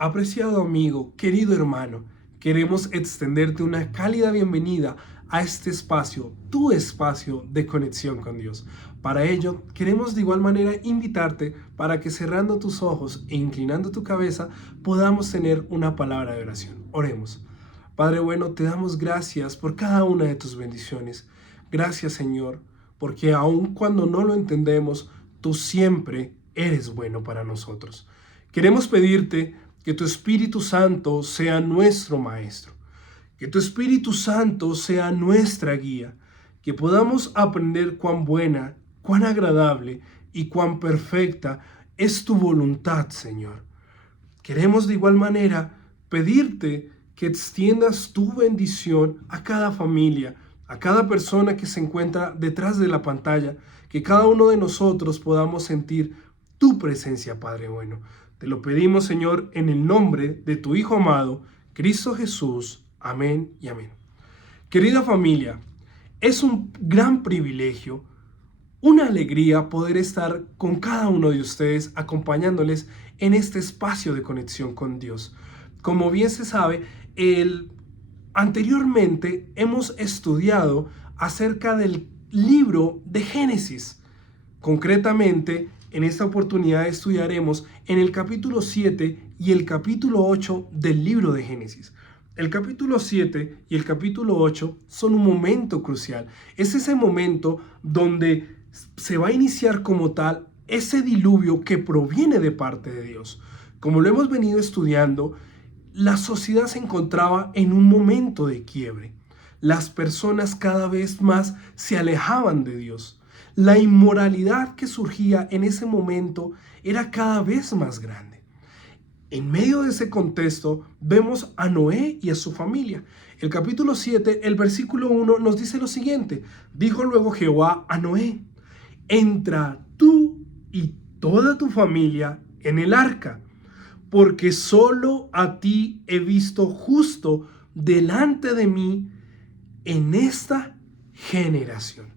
Apreciado amigo, querido hermano, queremos extenderte una cálida bienvenida a este espacio, tu espacio de conexión con Dios. Para ello, queremos de igual manera invitarte para que cerrando tus ojos e inclinando tu cabeza podamos tener una palabra de oración. Oremos. Padre bueno, te damos gracias por cada una de tus bendiciones. Gracias, Señor, porque aun cuando no lo entendemos, tú siempre eres bueno para nosotros. Queremos pedirte que tu Espíritu Santo sea nuestro Maestro, que tu Espíritu Santo sea nuestra guía, que podamos aprender cuán buena, cuán agradable y cuán perfecta es tu voluntad, Señor. Queremos de igual manera pedirte que extiendas tu bendición a cada familia, a cada persona que se encuentra detrás de la pantalla, que cada uno de nosotros podamos sentir tu presencia, Padre bueno. Te lo pedimos, Señor, en el nombre de tu Hijo amado, Cristo Jesús. Amén y amén. Querida familia, es un gran privilegio, una alegría poder estar con cada uno de ustedes acompañándoles en este espacio de conexión con Dios. Como bien se sabe, anteriormente hemos estudiado acerca del libro de Génesis. Concretamente, en esta oportunidad estudiaremos en el capítulo 7 y el capítulo 8 del libro de Génesis. El capítulo 7 y el capítulo 8 son un momento crucial. Es ese momento donde se va a iniciar como tal ese diluvio que proviene de parte de Dios. Como lo hemos venido estudiando, la sociedad se encontraba en un momento de quiebre. Las personas cada vez más se alejaban de Dios. La inmoralidad que surgía en ese momento era cada vez más grande. En medio de ese contexto vemos a Noé y a su familia. El capítulo 7, el versículo 1 nos dice lo siguiente. Dijo luego Jehová a Noé: entra tú y toda tu familia en el arca, porque solo a ti he visto justo delante de mí en esta generación.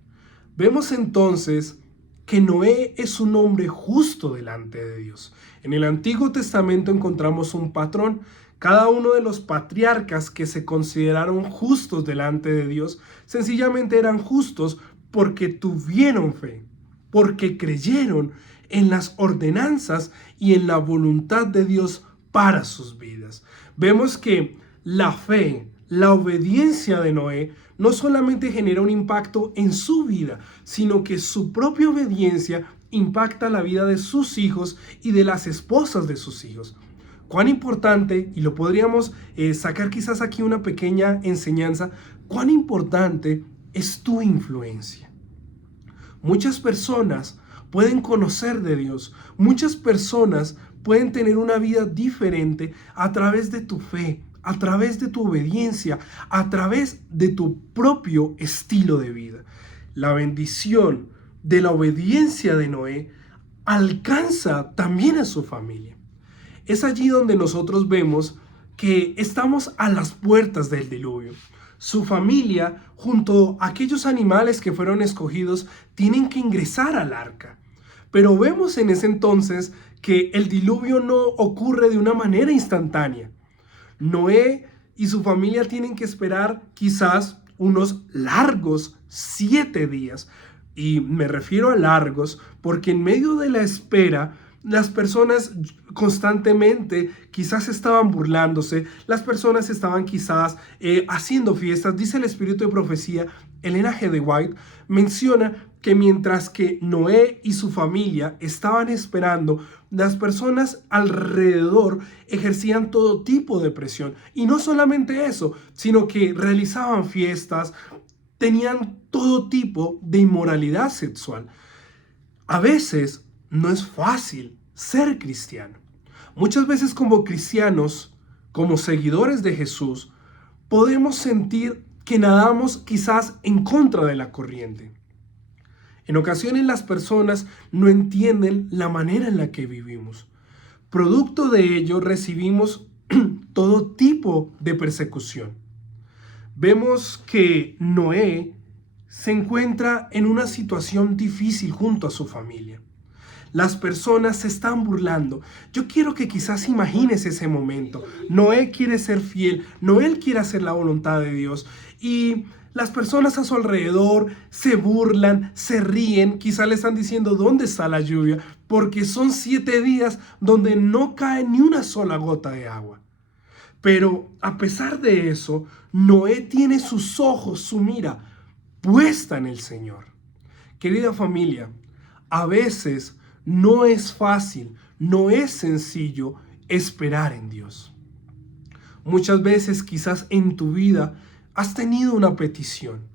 Vemos entonces que Noé es un hombre justo delante de Dios. En el Antiguo Testamento encontramos un patrón. Cada uno de los patriarcas que se consideraron justos delante de Dios, sencillamente eran justos porque tuvieron fe, porque creyeron en las ordenanzas y en la voluntad de Dios para sus vidas. Vemos que la fe, la obediencia de Noé no solamente genera un impacto en su vida, sino que su propia obediencia impacta la vida de sus hijos y de las esposas de sus hijos. Cuán importante, y lo podríamos sacar quizás aquí una pequeña enseñanza, cuán importante es tu influencia. Muchas personas pueden conocer de Dios, muchas personas pueden tener una vida diferente a través de tu fe, a través de tu obediencia, a través de tu propio estilo de vida. La bendición de la obediencia de Noé alcanza también a su familia. Es allí donde nosotros vemos que estamos a las puertas del diluvio. Su familia, junto a aquellos animales que fueron escogidos, tienen que ingresar al arca. Pero vemos en ese entonces que el diluvio no ocurre de una manera instantánea. Noé y su familia tienen que esperar quizás unos largos 7 días. Y me refiero a largos porque en medio de la espera, las personas constantemente quizás estaban burlándose, las personas estaban quizás haciendo fiestas. Dice el espíritu de profecía, Elena G. de White menciona que mientras que Noé y su familia estaban esperando, las personas alrededor ejercían todo tipo de presión. Y no solamente eso, sino que realizaban fiestas, tenían todo tipo de inmoralidad sexual. A veces no es fácil ser cristiano. Muchas veces como cristianos, como seguidores de Jesús, podemos sentir que nadamos quizás en contra de la corriente. En ocasiones las personas no entienden la manera en la que vivimos. Producto de ello recibimos todo tipo de persecución. Vemos que Noé se encuentra en una situación difícil junto a su familia. Las personas se están burlando. Yo quiero que quizás imagines ese momento. Noé quiere ser fiel, Noé quiere hacer la voluntad de Dios y las personas a su alrededor se burlan, se ríen, quizás le están diciendo ¿dónde está la lluvia? Porque son 7 días donde no cae ni una sola gota de agua. Pero a pesar de eso, Noé tiene sus ojos, su mira puesta en el Señor. Querida familia, a veces no es fácil, no es sencillo esperar en Dios. Muchas veces quizás en tu vida has tenido una petición,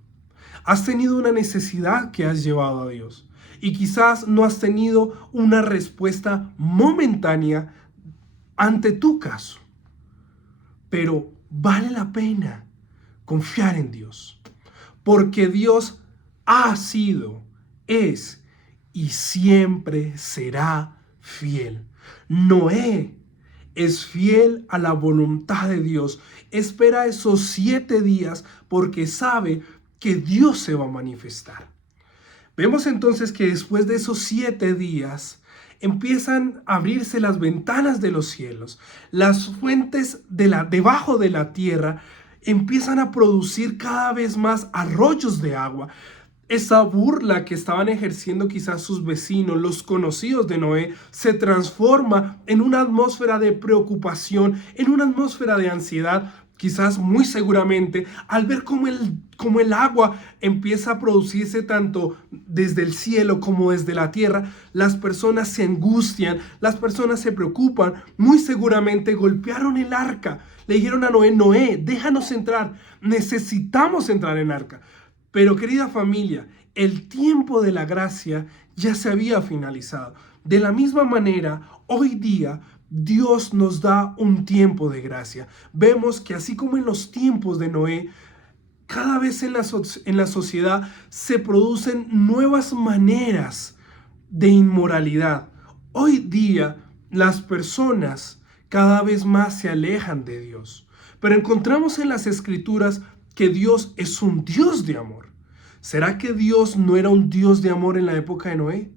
has tenido una necesidad que has llevado a Dios y quizás no has tenido una respuesta momentánea ante tu caso. Pero vale la pena confiar en Dios, porque Dios ha sido, es y siempre será fiel. Noé es fiel a la voluntad de Dios. Espera esos 7 días porque sabe que Dios se va a manifestar. Vemos entonces que después de esos 7 días empiezan a abrirse las ventanas de los cielos. Las fuentes debajo de la tierra empiezan a producir cada vez más arroyos de agua. Esa burla que estaban ejerciendo quizás sus vecinos, los conocidos de Noé, se transforma en una atmósfera de preocupación, en una atmósfera de ansiedad, quizás muy seguramente, al ver cómo el agua empieza a producirse tanto desde el cielo como desde la tierra. Las personas se angustian, las personas se preocupan, muy seguramente golpearon el arca. Le dijeron a Noé, Noé, déjanos entrar, necesitamos entrar en arca. Pero querida familia, el tiempo de la gracia ya se había finalizado. De la misma manera, hoy día Dios nos da un tiempo de gracia. Vemos que así como en los tiempos de Noé, cada vez en la sociedad se producen nuevas maneras de inmoralidad. Hoy día las personas cada vez más se alejan de Dios. Pero encontramos en las Escrituras que Dios es un Dios de amor. ¿Será que Dios no era un Dios de amor en la época de Noé?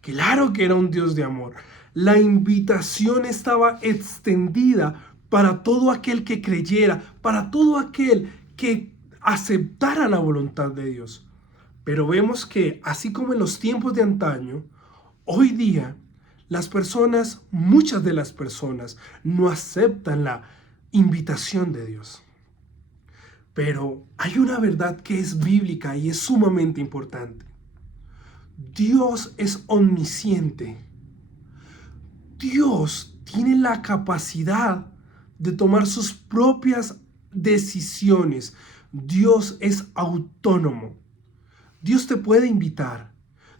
Claro que era un Dios de amor. La invitación estaba extendida para todo aquel que creyera, para todo aquel que aceptara la voluntad de Dios. Pero vemos que, así como en los tiempos de antaño, hoy día muchas de las personas, no aceptan la invitación de Dios. Pero hay una verdad que es bíblica y es sumamente importante. Dios es omnisciente. Dios tiene la capacidad de tomar sus propias decisiones. Dios es autónomo. Dios te puede invitar.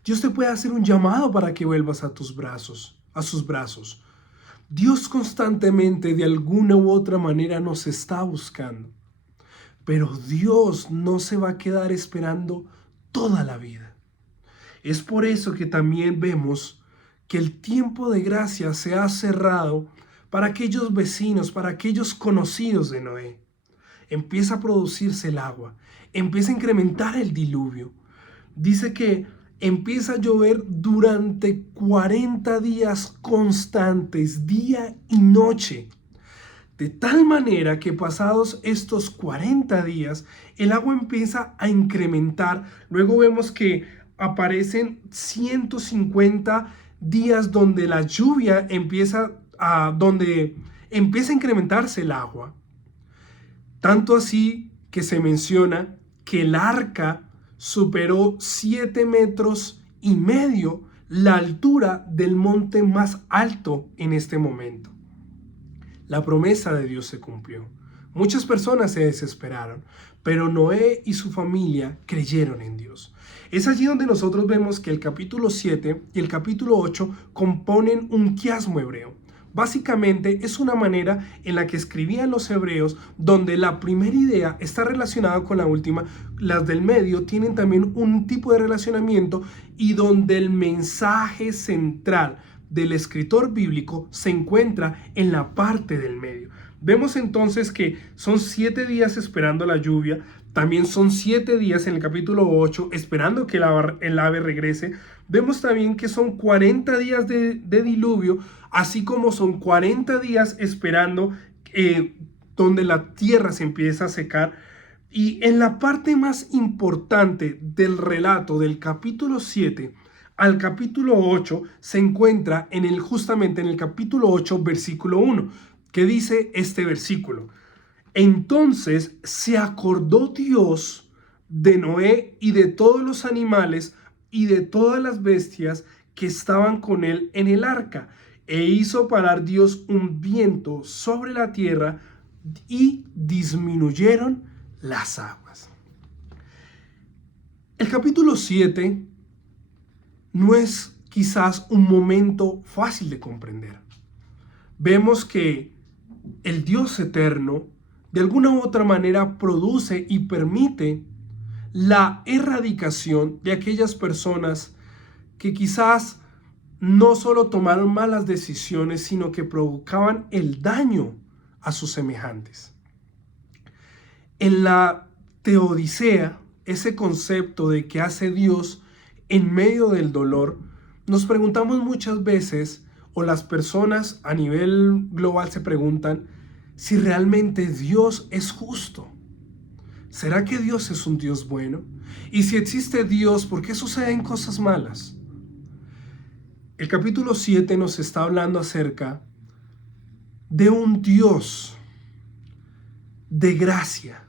Dios te puede hacer un llamado para que vuelvas a sus brazos. Dios constantemente, de alguna u otra manera, nos está buscando. Pero Dios no se va a quedar esperando toda la vida. Es por eso que también vemos que el tiempo de gracia se ha cerrado para aquellos vecinos, para aquellos conocidos de Noé. Empieza a producirse el agua, empieza a incrementar el diluvio. Dice que empieza a llover durante 40 días constantes, día y noche. De tal manera que pasados estos 40 días, el agua empieza a incrementar. Luego vemos que aparecen 150 días donde la lluvia donde empieza a incrementarse el agua. Tanto así que se menciona que el arca superó 7,5 metros la altura del monte más alto en este momento. La promesa de Dios se cumplió. Muchas personas se desesperaron, pero Noé y su familia creyeron en Dios. Es allí donde nosotros vemos que el capítulo 7 y el capítulo 8 componen un quiasmo hebreo. Básicamente es una manera en la que escribían los hebreos, donde la primera idea está relacionada con la última, las del medio tienen también un tipo de relacionamiento y donde el mensaje central del escritor bíblico se encuentra en la parte del medio. Vemos entonces que son 7 días esperando la lluvia, También son 7 días en el capítulo 8 esperando que el ave regrese. Vemos también que son 40 días de diluvio, así como son 40 días esperando donde la tierra se empieza a secar. Y en la parte más importante del relato del capítulo 7 al capítulo 8 se encuentra justamente en el capítulo 8 versículo 1, que dice este versículo: entonces se acordó Dios de Noé y de todos los animales y de todas las bestias que estaban con él en el arca, e hizo parar Dios un viento sobre la tierra y disminuyeron las aguas. El capítulo 7 no es quizás un momento fácil de comprender. Vemos que el Dios eterno de alguna u otra manera produce y permite la erradicación de aquellas personas que quizás no solo tomaron malas decisiones, sino que provocaban el daño a sus semejantes. En la teodicea, ese concepto de qué hace Dios en medio del dolor, nos preguntamos muchas veces, o las personas a nivel global se preguntan, si realmente Dios es justo. ¿Será que Dios es un Dios bueno? Y si existe Dios, ¿por qué suceden cosas malas? El capítulo 7 nos está hablando acerca de un Dios de gracia.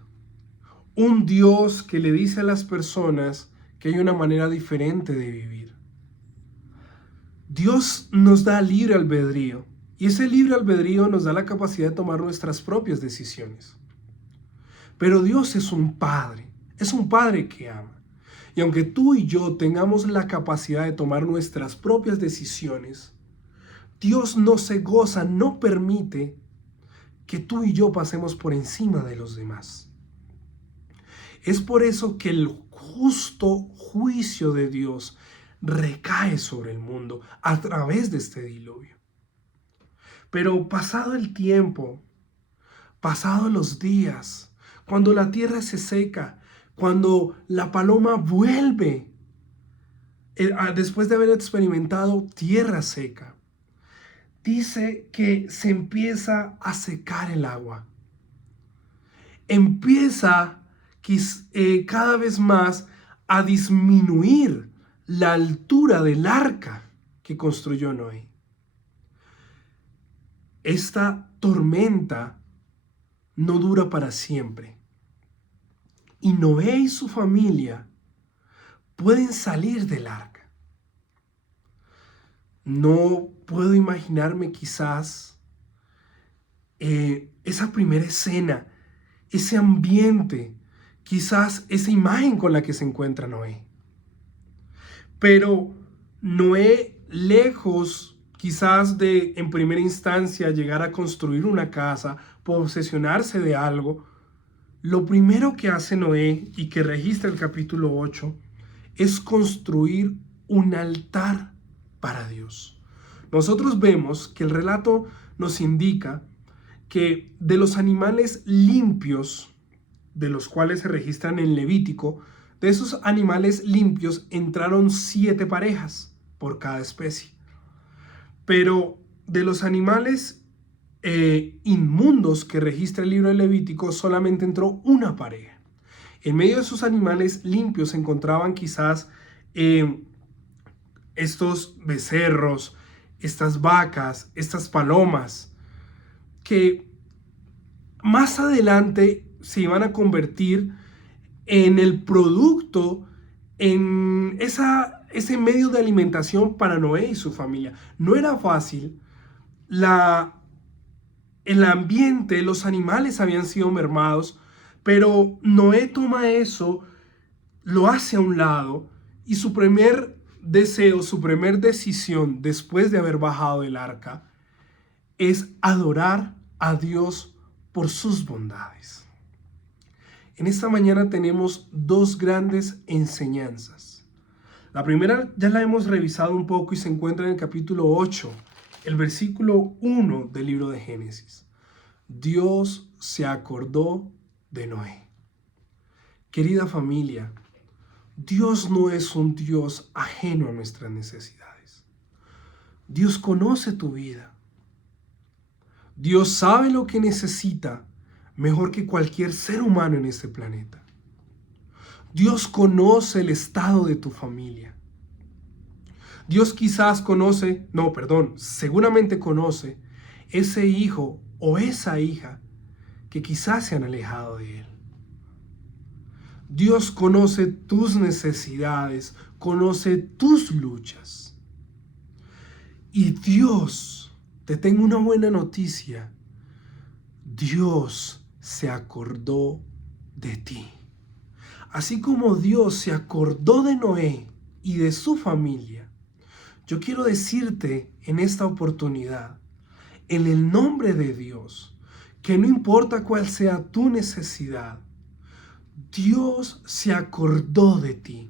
Un Dios que le dice a las personas que hay una manera diferente de vivir. Dios nos da libre albedrío, y ese libre albedrío nos da la capacidad de tomar nuestras propias decisiones. Pero Dios es un Padre que ama. Y aunque tú y yo tengamos la capacidad de tomar nuestras propias decisiones, Dios no se goza, no permite que tú y yo pasemos por encima de los demás. Es por eso que el justo juicio de Dios recae sobre el mundo a través de este diluvio. Pero pasado el tiempo, pasados los días, cuando la tierra se seca, cuando la paloma vuelve, después de haber experimentado tierra seca, dice que se empieza a secar el agua. Empieza cada vez más a disminuir la altura del arca que construyó Noé. Esta tormenta no dura para siempre. Y Noé y su familia pueden salir del arca. No puedo imaginarme quizás esa primera escena, ese ambiente, quizás esa imagen con la que se encuentra Noé. Pero Noé, lejos quizás de en primera instancia llegar a construir una casa, posesionarse de algo, lo primero que hace Noé, y que registra el capítulo 8, es construir un altar para Dios. Nosotros vemos que el relato nos indica que de los animales limpios, de los cuales se registran en Levítico, de esos animales limpios entraron 7 parejas por cada especie. Pero de los animales inmundos que registra el libro de Levítico solamente entró una pareja. En medio de esos animales limpios se encontraban quizás estos becerros, estas vacas, estas palomas, que más adelante se iban a convertir en el producto, en ese medio de alimentación para Noé y su familia. No era fácil. El ambiente, los animales habían sido mermados, pero Noé toma eso, lo hace a un lado, y su primer deseo, su primer decisión después de haber bajado del arca es adorar a Dios por sus bondades. En esta mañana tenemos 2 grandes enseñanzas. La primera ya la hemos revisado un poco y se encuentra en el capítulo 8, el versículo 1 del libro de Génesis. Dios se acordó de Noé. Querida familia, Dios no es un Dios ajeno a nuestras necesidades. Dios conoce tu vida. Dios sabe lo que necesita mejor que cualquier ser humano en este planeta. Dios conoce el estado de tu familia. Dios seguramente conoce ese hijo o esa hija que quizás se han alejado de Él. Dios conoce tus necesidades, conoce tus luchas. Y Dios, te tengo una buena noticia, Dios se acordó de ti. Así como Dios se acordó de Noé y de su familia, yo quiero decirte en esta oportunidad, en el nombre de Dios, que no importa cuál sea tu necesidad, Dios se acordó de ti.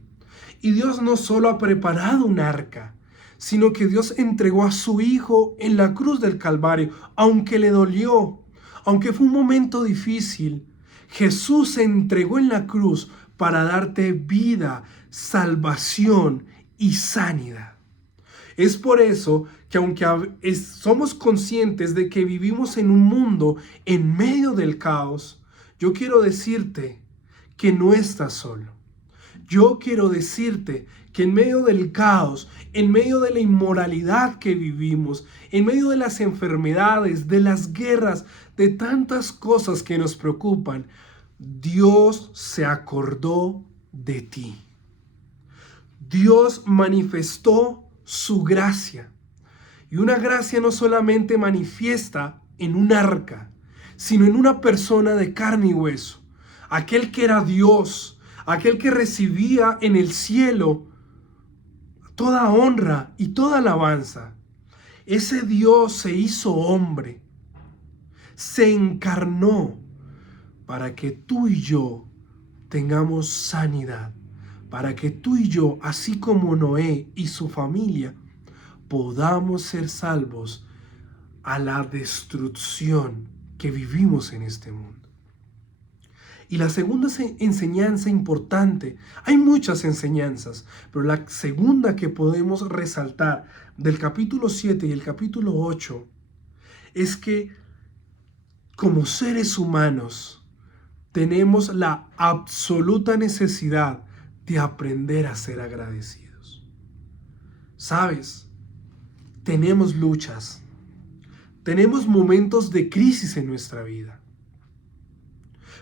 Y Dios no solo ha preparado un arca, sino que Dios entregó a su Hijo en la cruz del Calvario, aunque le dolió, aunque fue un momento difícil. Jesús se entregó en la cruz para darte vida, salvación y sanidad. Es por eso que aunque somos conscientes de que vivimos en un mundo en medio del caos, yo quiero decirte que no estás solo. Yo quiero decirte que en medio del caos, en medio de la inmoralidad que vivimos, en medio de las enfermedades, de las guerras, de tantas cosas que nos preocupan, Dios se acordó de ti. Dios manifestó su gracia. Y una gracia no solamente manifiesta en un arca, sino en una persona de carne y hueso. Aquel que era Dios, aquel que recibía en el cielo toda honra y toda alabanza. Ese Dios se hizo hombre, se encarnó para que tú y yo tengamos sanidad, para que tú y yo, así como Noé y su familia, podamos ser salvos a la destrucción que vivimos en este mundo. Y la segunda enseñanza importante, hay muchas enseñanzas, pero la segunda que podemos resaltar del capítulo 7 y el capítulo 8 es que como seres humanos tenemos la absoluta necesidad de aprender a ser agradecidos. ¿Sabes? Tenemos luchas, tenemos momentos de crisis en nuestra vida,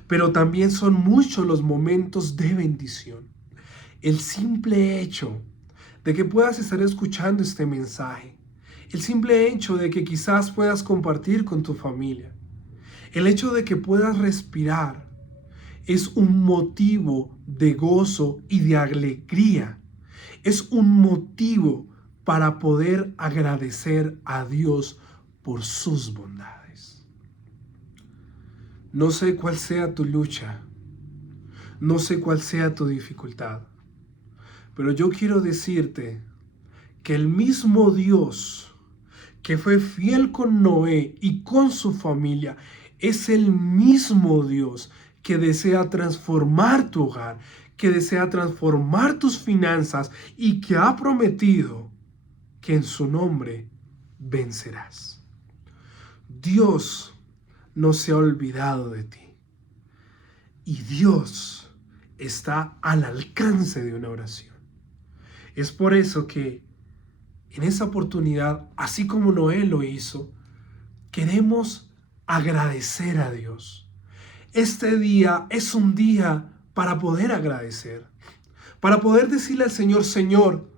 pero también son muchos los momentos de bendición. El simple hecho de que puedas estar escuchando este mensaje, el simple hecho de que quizás puedas compartir con tu familia, el hecho de que puedas respirar, es un motivo de gozo y de alegría. Es un motivo para poder agradecer a Dios por sus bondades. No sé cuál sea tu lucha, no sé cuál sea tu dificultad, pero yo quiero decirte que el mismo Dios que fue fiel con Noé y con su familia es el mismo Dios que desea transformar tu hogar, que desea transformar tus finanzas y que ha prometido que en su nombre vencerás. Dios no se ha olvidado de ti. Y Dios está al alcance de una oración. Es por eso que en esa oportunidad, así como Noé lo hizo, queremos agradecer a Dios. Este día es un día para poder agradecer, para poder decirle al Señor, Señor,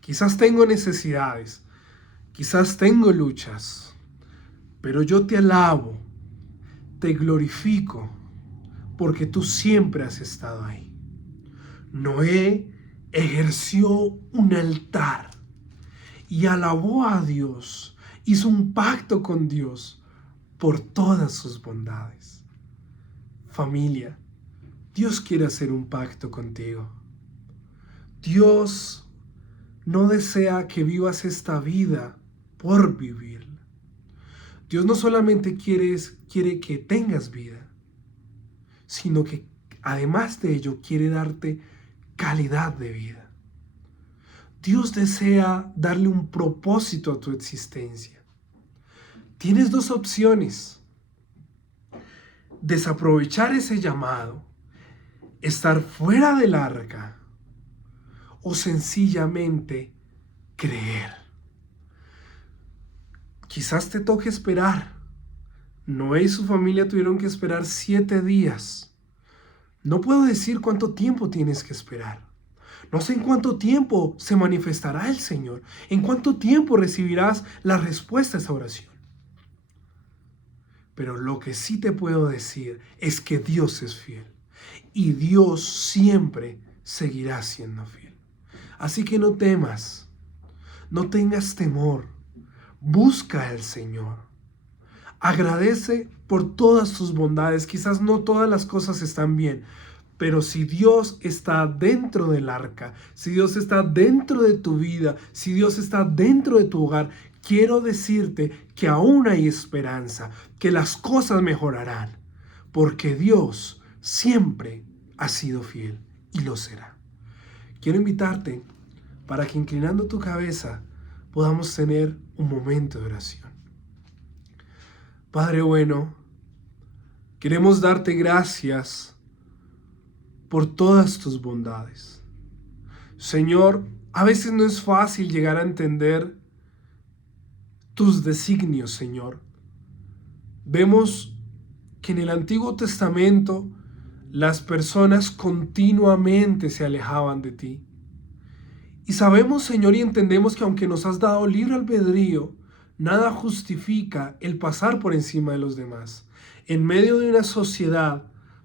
quizás tengo necesidades, quizás tengo luchas, pero yo te alabo, te glorifico, porque tú siempre has estado ahí. Noé ejerció un altar y alabó a Dios, hizo un pacto con Dios por todas sus bondades. Familia, Dios quiere hacer un pacto contigo. Dios no desea que vivas esta vida por vivirla. Dios no solamente quiere que tengas vida, sino que además de ello, quiere darte calidad de vida. Dios desea darle un propósito a tu existencia. Tienes dos opciones: desaprovechar ese llamado, estar fuera del arca, o sencillamente creer. Quizás te toque esperar. Noé y su familia tuvieron que esperar 7 días. No puedo decir cuánto tiempo tienes que esperar. No sé en cuánto tiempo se manifestará el Señor, en cuánto tiempo recibirás la respuesta a esa oración. Pero lo que sí te puedo decir es que Dios es fiel y Dios siempre seguirá siendo fiel. Así que no temas, no tengas temor, busca al Señor. Agradece por todas tus bondades. Quizás no todas las cosas están bien, pero si Dios está dentro del arca, si Dios está dentro de tu vida, si Dios está dentro de tu hogar, quiero decirte que aún hay esperanza, que las cosas mejorarán, porque Dios siempre ha sido fiel y lo será. Quiero invitarte para que, inclinando tu cabeza, podamos tener un momento de oración. Padre bueno, queremos darte gracias por todas tus bondades. Señor, a veces no es fácil llegar a entender tus designios, Señor. Vemos que en el Antiguo Testamento las personas continuamente se alejaban de ti. Y sabemos, Señor, y entendemos que aunque nos has dado libre albedrío, nada justifica el pasar por encima de los demás. En medio de una sociedad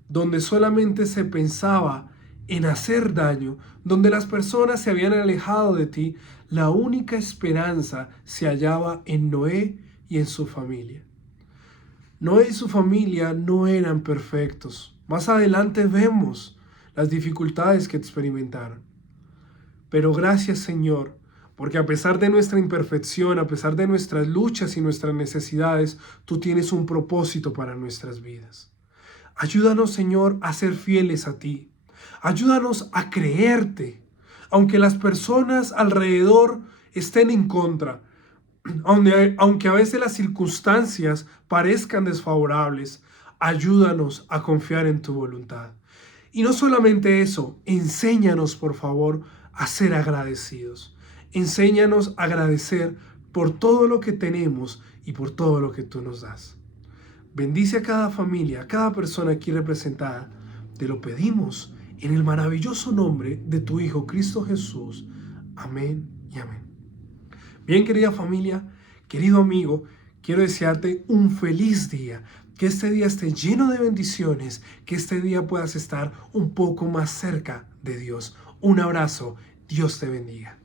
donde solamente se pensaba en hacer daño, donde las personas se habían alejado de ti, la única esperanza se hallaba en Noé y en su familia. Noé y su familia no eran perfectos. Más adelante vemos las dificultades que experimentaron. Pero gracias, Señor, porque a pesar de nuestra imperfección, a pesar de nuestras luchas y nuestras necesidades, tú tienes un propósito para nuestras vidas. Ayúdanos, Señor, a ser fieles a ti. Ayúdanos a creerte, aunque las personas alrededor estén en contra, aunque a veces las circunstancias parezcan desfavorables. Ayúdanos a confiar en tu voluntad. Y no solamente eso, enséñanos, por favor, a ser agradecidos. Enséñanos a agradecer por todo lo que tenemos y por todo lo que tú nos das. Bendice a cada familia, a cada persona aquí representada. Te lo pedimos en el maravilloso nombre de tu Hijo Cristo Jesús. Amén y amén. Bien, querida familia, querido amigo, quiero desearte un feliz día. Que este día esté lleno de bendiciones, que este día puedas estar un poco más cerca de Dios. Un abrazo, Dios te bendiga.